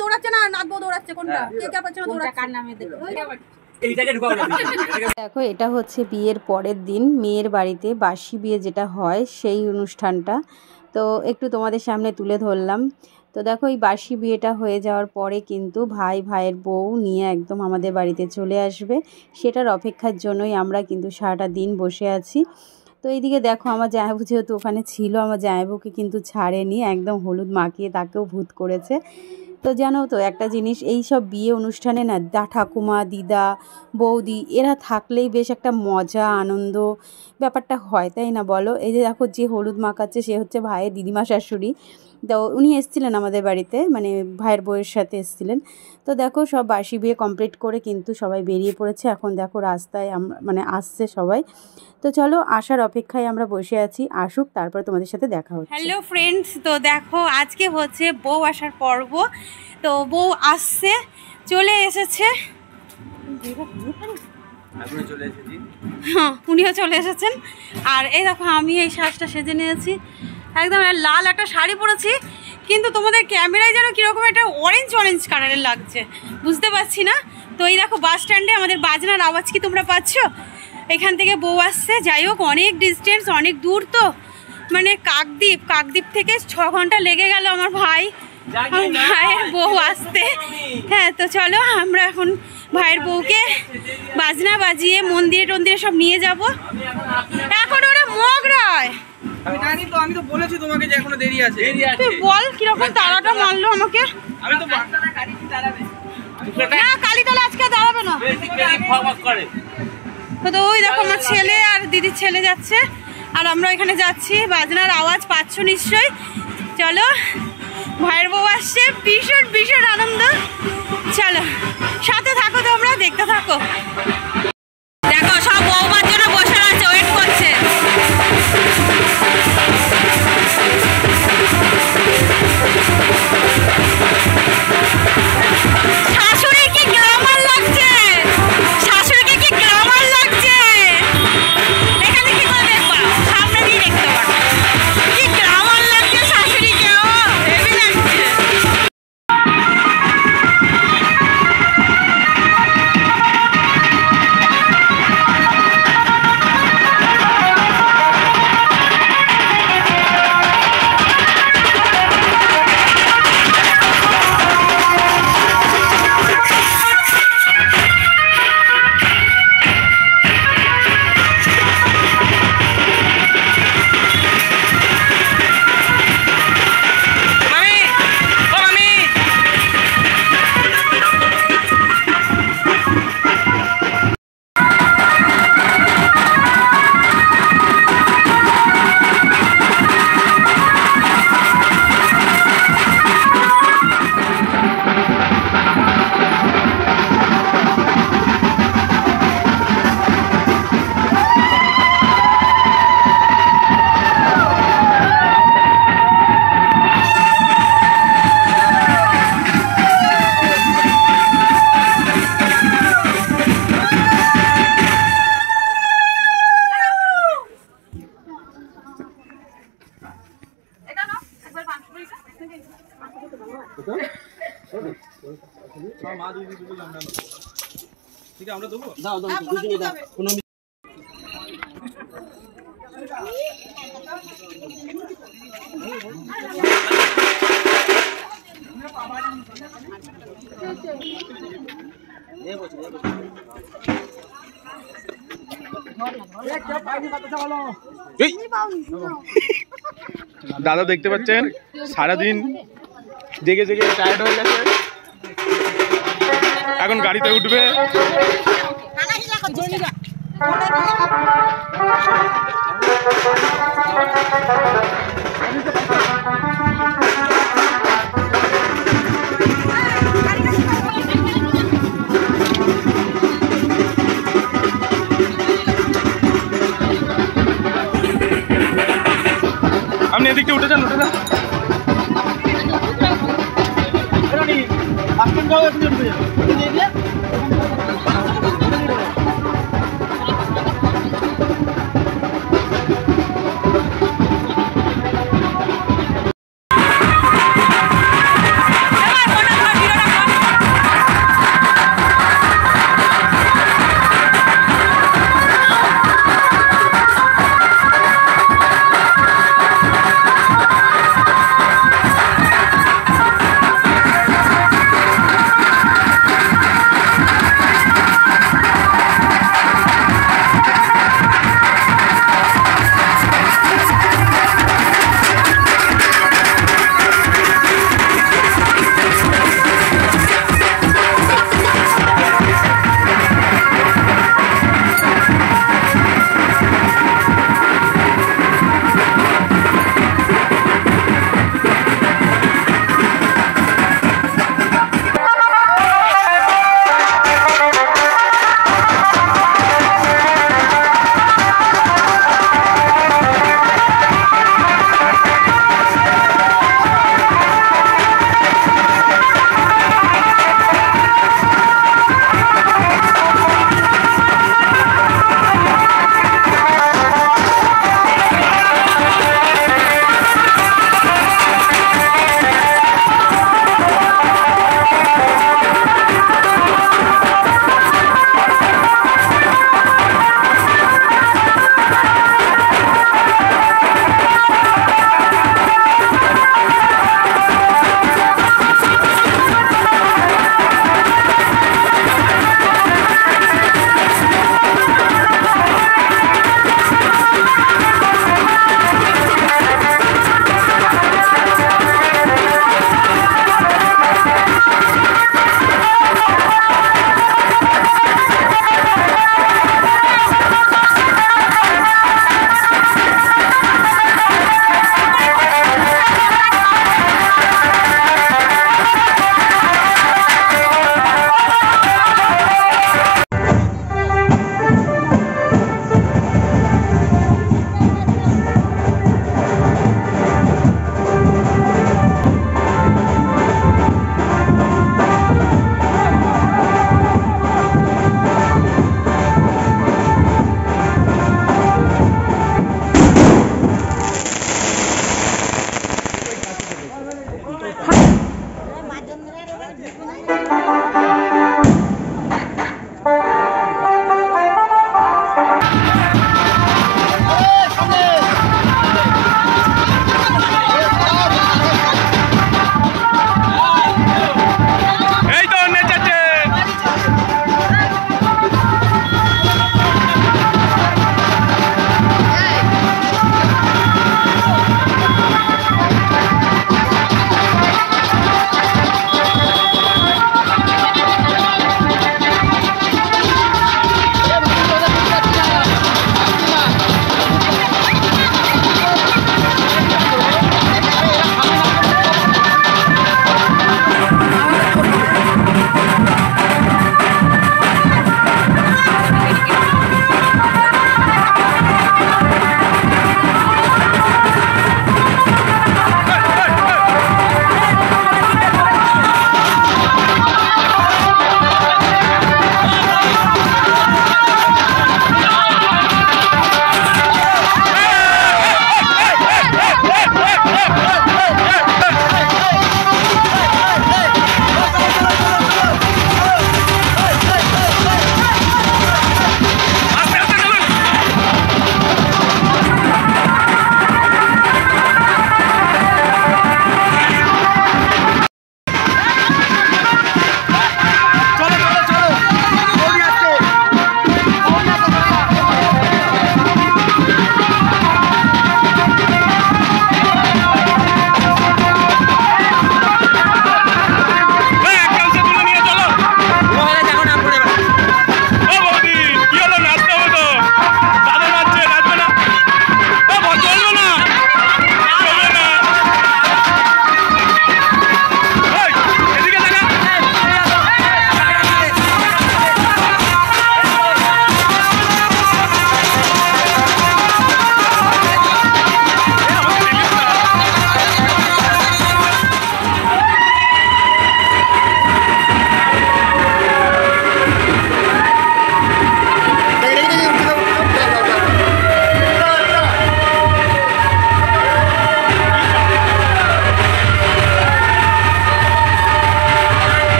দৌড়াচ্ছে না, নাচবো দৌড়াচ্ছে কোনটা? কে কে পাচ্ছে না দৌড়াচ্ছে কার নামে দেখো। দেখো এটা হচ্ছে বিয়ের পরের দিন, মেয়ের বাড়িতে বাসি বিয়ে যেটা হয় সেই অনুষ্ঠানটা। তো একটু তোমাদের সামনে তুলে ধরলাম। তো দেখো এই বাসি বিয়েটা হয়ে যাওয়ার পরে কিন্তু ভাইয়ের বউ নিয়ে একদম আমাদের বাড়িতে চলে আসবে। সেটার অপেক্ষার জন্যই আমরা কিন্তু সারাটা দিন বসে আছি। তো এইদিকে দেখো আমার জামাইবু যেহেতু ওখানে ছিল, আমার জামাইবুকে কিন্তু ছাড়েনি, একদম হলুদ মাখিয়ে তাকেও ভূত করেছে। তো জানো তো একটা জিনিস, এই সব বিয়ে অনুষ্ঠানে না ঠাকুমা, দিদা, বৌদি এরা থাকলেই বেশ একটা মজা আনন্দ ব্যাপারটা হয়, তাই না বলো? এই যে দেখো যে হলুদ মাখাচ্ছে সে হচ্ছে ভাইয়ের দিদিমা শাশুড়ি। তো উনি এসেছিলেন আমাদের বাড়িতে, মানে ভাইয়ের বউয়ের সাথে এসেছিলেন। তো দেখো সব বাসি বিয়ে কমপ্লিট করে কিন্তু সবাই বেরিয়ে পড়েছে। এখন দেখো রাস্তায় মানে আসছে সবাই। তো চলো আসার অপেক্ষায় আমরা বসে আছি, আসুক তারপরে তোমাদের সাথে দেখা হচ্ছে। হ্যালো ফ্রেন্ডস, তো দেখো আজকে হচ্ছে বউ আসার পর্ব। তো বউ আসছে, চলে এসেছে, হ্যাঁ উনিও চলে এসেছেন। আর এই দেখো আমি এই সাজটা সেজে নিয়েছি, একদম লাল একটা শাড়ি পরেছি, কিন্তু তোমাদের ক্যামেরায় যেন কীরকম একটা অরেঞ্জ কালারের লাগছে, বুঝতে পারছি না। তো এই দেখো বাস স্ট্যান্ডে আমাদের বাজনার আওয়াজ কি তোমরা পাচ্ছ? এখান থেকে বউ আসছে। যাই হোক অনেক ডিস্টেন্স, অনেক দূর, তো মানে কাকদ্বীপ থেকে 6 ঘন্টা লেগে গেল আমার ভাইয়ের বউ আসতে। হ্যাঁ তো চলো আমরা এখন ভাইয়ের বউকে বাজনা বাজিয়ে মন্দিরে সব নিয়ে যাব। এখন ওরা মগরায়, আমি তো বলেছি তোমাকে যে এখনো দেরি আছে। তুই বল কিরকম তাড়াটা মারলো আমাকে। না কালীতলা আজকে দাঁড়াবে না। তো ওই দেখো আমার ছেলে আর দিদির ছেলে যাচ্ছে, আর আমরা এখানে যাচ্ছি। বাজনার আওয়াজ পাচ্ছ নিশ্চয়ই। চলো ভাইয়ের বউ আসছে, ভীষণ আনন্দ। চলো সাথে থাকো, তোমরা দেখতে থাকো। দেখো সব বউমার জন্য বসে আছে, ওয়েট করছে। শাশুড়ি কি গ্ল্যামার লাগছে, শাশুড়িকে কি গ্ল্যামার লাগছে। এখানে কি করে দেখবা, সামনে দিয়ে দেখতে পারো কি গ্ল্যামার লাগছে শাশুড়িকে, ও হেভি লাগছে। দাদা দেখতে পাচ্ছেন সারাদিন জেগে টায়ার্ড হয়ে গেছে, এখন গাড়িতে উঠবে। আপনি এদিকে উঠে যান।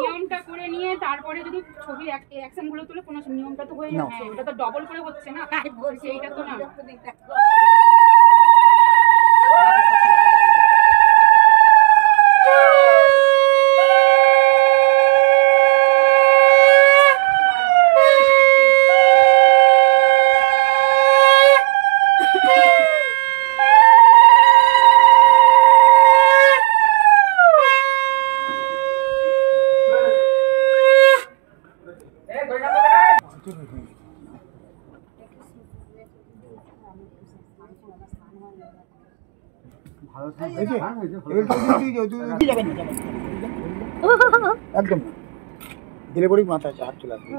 নিয়মটা করে নিয়ে তারপরে যদি ছবি অ্যাকশন গুলো তুলে কোনো নিয়মটা তো হয়ে যাচ্ছে, ওটা তো ডবল করে হচ্ছে না, সেইটা তো না। একদম দিলে পরেই মাথা হাত চলে আসবে।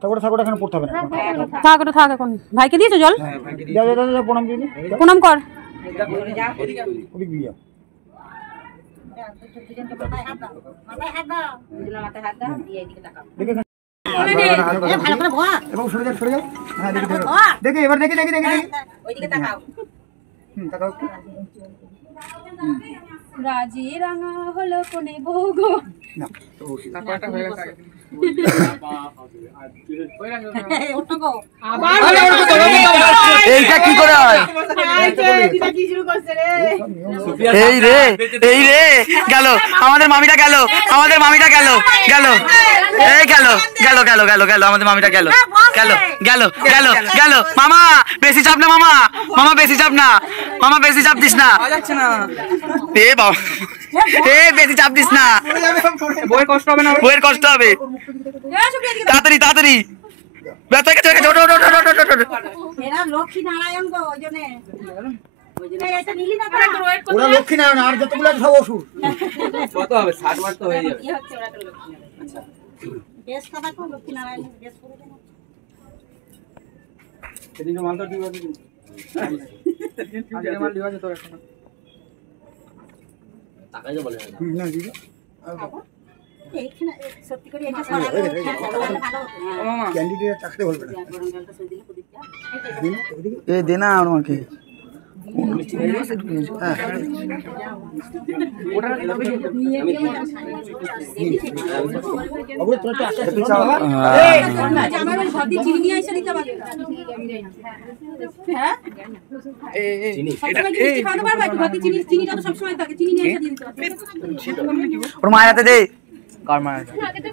ঠাকুর এখানে পড়তে হবে না। থাক ওটা থাক এখন। ভাইকে দিয়েছো জল? প্রণাম দিয়ে প্রণাম কর। ওদিক দিয়ে দেখে এবার দেখে দেখে দেখে রাজি রাঙা হলো কোনে বউগো। এইটা কি করে হয়? এই রে গেল আমাদের মামিটা, গেল আমাদের মামিটা, গেল গেল এই গেল গেল গেল গেল গেল আমাদের মামিটা, গেল গেল গেল গেল গেল। মামা বেশি চাপ না, মামা মামা বেশি চাপ না, মামা বেশি চাপ দিস না। এ বাবা এ বেশি চাপ দিস না, বইয়ের কষ্ট হবে না, বইয়ের কষ্ট হবে। তাড়াতাড়ি তাড়াতাড়ি ব্যথা গেছে। লক্ষ্মী নারায়ণ গো, ওই জন্য ওরা লক্ষ্মী নারায়ণ আর যতগুলো সব ওষুধ। কত হবে? 60 মাস তো হয়ে যাবে। বেশ কথা কো, লক্ষ্মী নারায়ণ বেশ করে দেন। সেদিকে মালটা দিবা দিবি। আজকে মাল দিবা তো এখন। টাকাই তো বলে না দিদি এইখানে সত্যি করে এটা ভালো হতো। মামা ক্যান্ডিডেট টাকাতে বলবে না। এ দে না আমাকে। ওর মায়ের হাতে দে। কার মায়ের হাতে?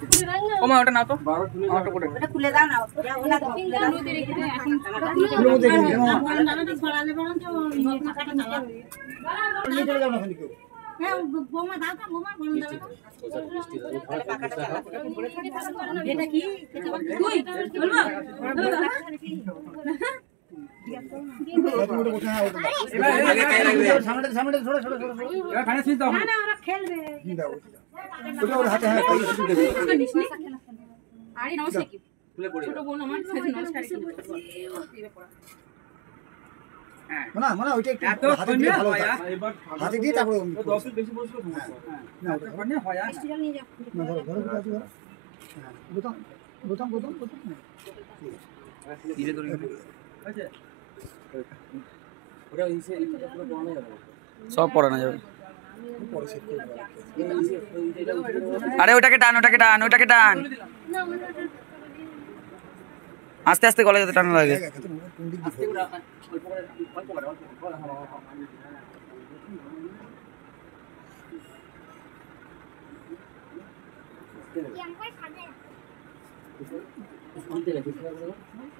ও মা ওটা নাও তো, আমারটা কোটে এটা খুলে দাও না, ওটা খুলে দাও। ফুলের মধ্যে গেলে না ছড়ালে বরং তো নতুন কাটা চালা। নিতে যাও না খালি কেউ। হ্যাঁ বোমা দাও তো, বোমা বলুন দাও তো। এটা কি? তুই বলবো? সামনে সামনে ছোট ছোট ছোট এবার খানে ছিস দাও। না না ওরা খেলবে। দাও ওটা ওর হাতে হাতে দেবে। আরে নমস্কার কি ছোট বোন আমার সাথে নমস্কার কি না মানে ওইটা একটু এত হাতে দিয়ে ভালো হয় থাকে। হাতে দিয়ে তারপরে 10 বেশি বসলো তো। না ওটা মানে হয় আর না ধরো ধরো ধরো ধরো। হ্যাঁ বোতাম বোতাম বোতাম বোতাম না ধীরে ধরে আছে। ওটা ইসে এটা পুরো পড়ানো যাবে, সব পড়ানো যাবে। পরে সেট করে আরে ওটাকে টান, ওটাকে টান, ওটাকে টান। আস্তে আস্তে গলা যাতে টানা লাগে।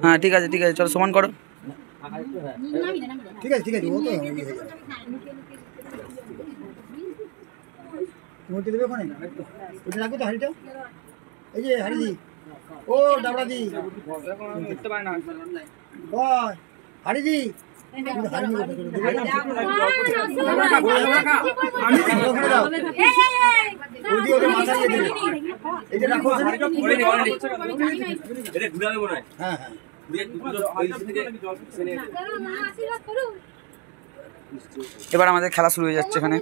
হ্যাঁ ঠিক আছে চলো সমান করো। ঠিক আছে ও তো মূর্তি দেবে ওখানে, ওটা রাখো তো হাড়িটা। এই যে হাড়ি দি, ও ডাবড়া দি দেখতে পায় না বয় হাড়ি দি এবার আমাদের খেলা শুরু হয়ে যাচ্ছে এখানে।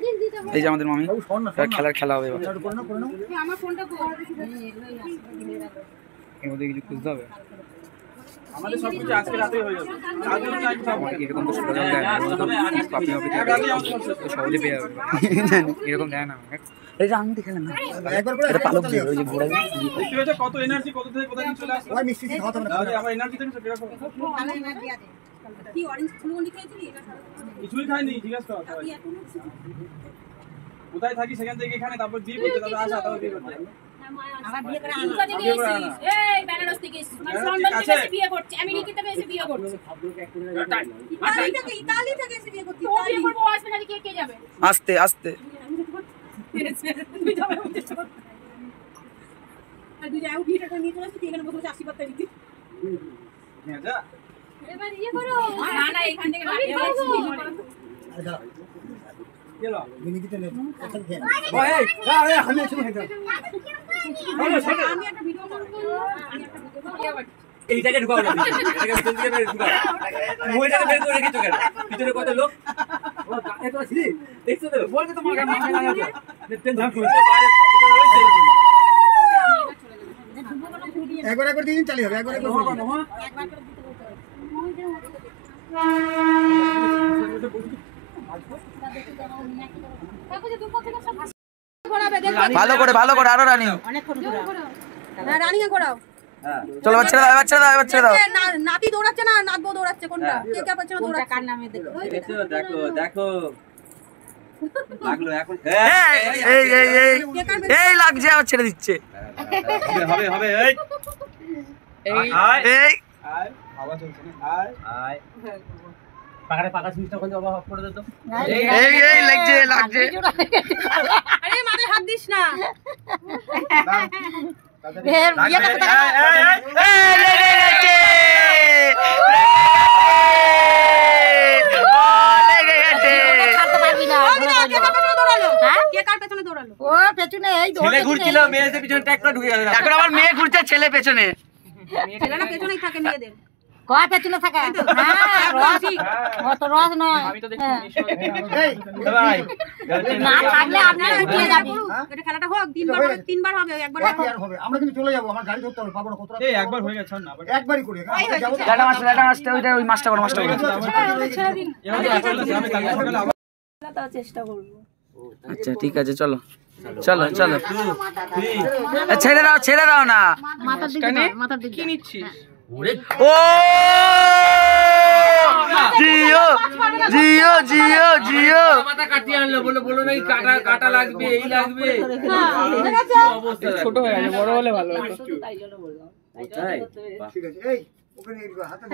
এই যে আমাদের মামি, খেলা হবে এবার। এর মধ্যে কিছু খুঁজতে হবে। আমাদের সবকিছু আজকে রাতেই হয়ে যাবে। এরকম তো সহজে দেয় না, সহজে পেয়ে যাবে এরকম দেয় না। এই যে আমি দেখে না এটা পালক দিয়ে ওই যে ঘোড়া কি হয়েছে, কত এনার্জি কত থেকে কোথায় চলে আসছে। ওই মিষ্টি খাওয়াতে হবে না, আমার এনার্জি থেকে সেটা কি অরেঞ্জ ফুলগুলি খেয়েছিলি? কিছুই খাইনি, জিজ্ঞাসা কর কোথায় থাকি সেখান থেকে এখানে, তারপর বিয়ে করতে, তারপর আসা, তারপর বিয়ে করতে। আমার বিয়ে করে এই বেনারস থেকে এসেছি, মানে লন্ডন থেকে এসে বিয়ে করছে, আমেরিকা থেকে এসে বিয়ে করছে, ইতালি থেকে এসে বিয়ে করছে। ও বিয়ে করবো, আসবে না, কে যাবে? আস্তে তুই যাও বিয়েটা করে নিয়ে চলে আসছিস, এখানে বসে আশীর্বাদ দিতে। হ্যাঁ যা এবার ইয়ে করো। না এখান থেকে না, গেল মিনিকিতে নে কথা খেয়ে ওই এই আমি এসে আমি একটা ভিডিও করব, এই জায়গায় ঢুকাও না, এটাকে ভিতর দিকে বের ঢুকাও, মহিলাকে বের করে রেখেছো কেন? ভিতরে কত লোক, ও এত ছিলি দেখছো তো, বলতে তো মাথা লাগা টেন ধাপ করে বাইরে কত রয়েছে। একবার দিন চালিয়ে হবে, একবার একবার করে দিতে বলতে হবে। ভালো করে আরো রানিং। হ্যাঁ রানিং এ করাও। চলো বাচ্চা দাও। নাতি দৌড়াচ্ছে না নাতবো দৌড়াচ্ছে, কোনটা? কে কে পাচ্ছে না দৌড়াচ্ছে? কার নামে দেখো লাগলো এখন। এই লাগছে, আবার ছেড়ে দিচ্ছে। হবে এই হাওয়া চলছে না, আয় পাকা সুইচটা কোন অফ করে দাও তো। এই লাগছে। আরে মাথায় হাত দিস না। কে কার পেছনে দৌড়ালো? ও পেছনে এই ছেলে ঘুরছিল, মেয়েদের পিছনে ট্যাক করে ঢুকে গেল। এখন আবার মেয়ে ঘুরছে, ছেলে পেছনে। ছেলেরা পেছনেই থাকে মেয়েদের। কয় পেছনে থাকা? হ্যাঁ রস, অত রস নয়। আমি তো দেখছি ভাই না থাকলে আপনারা উঠে যাবেন। এটা খেলাটা হোক, তিনবার হবে, একবার হবে। আমরা কিন্তু চলে যাবো, আমার গাড়ি ধরতে হবে, পাবো না কত। এই একবার হয়ে গেছে না, আবার একবারই করি, আমরা যাবো তো। লাটা মাছটা ওই মাছটা করো। চেষ্টা করবো। আচ্ছা ঠিক আছে, চলো ছেড়ে দাও না। মাথার দিকে কি নিচ্ছিস? ও জিও মাথা কাটিয়ে আনলো, বলো নাকি কাটা লাগবে, এই লাগবে। অবস্থা ছোট হয়ে গেছে, বড় হলে ভালো হতো। তাই জন্য বললাম। ঠিক আছে, এই ওখানে হাতে